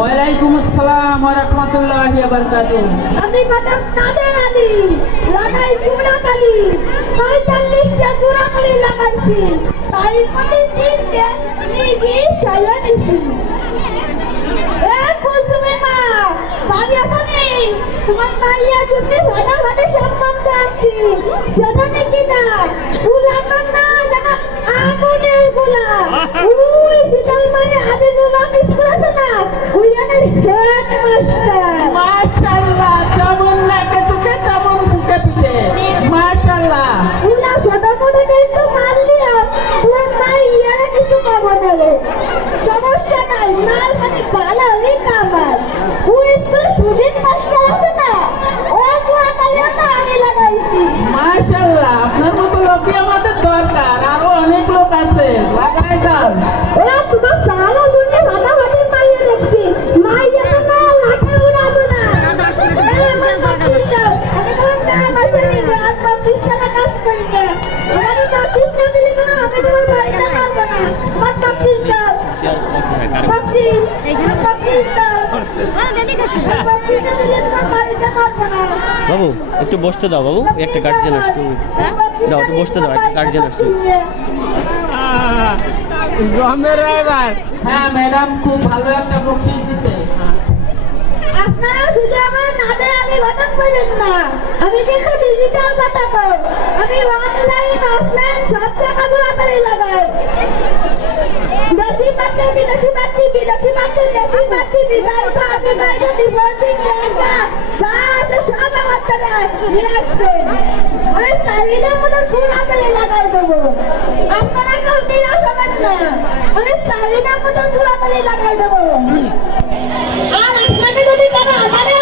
ওয়ালাইকুম আসসালাম ওয়া রাহমাতুল্লাহি ওয়া বারাকাতুহু। আমি কটক কাদের আলী লাগাই চূড়া কালি ৪৫টা চূড়া কালি লাগাইছি তাই প্রতি ৩টে নিগি চাইয়া নিছি। এ কুলসুমের মা বাড়ি আসনি তোমার মাইয়া যদি ফাটাফাটি সম্বন্ধ আনছি সেটা নাকি না উলাকার না যেন আগুনের গোলা ওই শীতল মানে আদিনুর রহমান স্কুল আছে না ওইখানে হেডমাস্টার। মাশাআল্লাহ, যেমন লাগে তোকে তেমন বুকে পিঠে। মাশাআল্লাহ। উলা ছোট মোটো কিন্তু মারলিও তোমার মাইয়া কিছু পাবো না রে, সমস্যা নাই মাল মানে ভালোই কামাল। ওই স্কুল সুদিন মাস্টার আছে না ও পুরা কালিও তো আমি লাগাইছি। মাশাআল্লাহ, আপনার মতো লোকই আমাদের দরকার, আরো অনেক লোক আছে, লাগাই দাও। ওরা তোমার সারা দুনিয়া ফাটাফাটি মাইয়া দেখছি মাইয়া তো না লাঠে উড়াবো না। আমার বাচ্চা দাও আমি তোমার টাকা পয়সা নিয়ে আর 25 টাকা কাজ করি না আমার 25 টাকা দিলে কোনো আমি তোমার বাড়িতে পারবো না। আমার 25 দাও 25 এইখানে 25 দাও দিদি কাছে 25 টাকা দিলে তোমার বাড়িতে পারবো না। বাবু একটু বসতে দাও বাবু, একটা গার্জিয়ান আসছে। দাও একটু বসতে দাও, একটা গার্জিয়ান আসছে। হ্যাঁ ম্যাডাম, খুব ভালো একটা বকশিশ দিতে। আপনারা শুধু আমার নাতে আমি ঘটক করেন না, আমি কিন্তু ডিজিটাল ঘটক। আমি অনলাইন অফলাইন সব টাকা ঘোরাঘুরি লাগাই। দেশি পাখি বিদেশি পাখি বিদেশি পাখি দেশি পাখি বিবাহিত আমি বাইরে ডিভোর্সিং লেখা যা আছে সব আমার চলে আসবে। আমি চাহিদার মতো ঘোরাঘুরি লাগাই দেবো, আপনারা কেউ নিরাশ হবেন না। আমি চাহিদার মতো ঘোরাঘুরি লাগাই দেবো। আর আপনাকে যদি কারো আমারে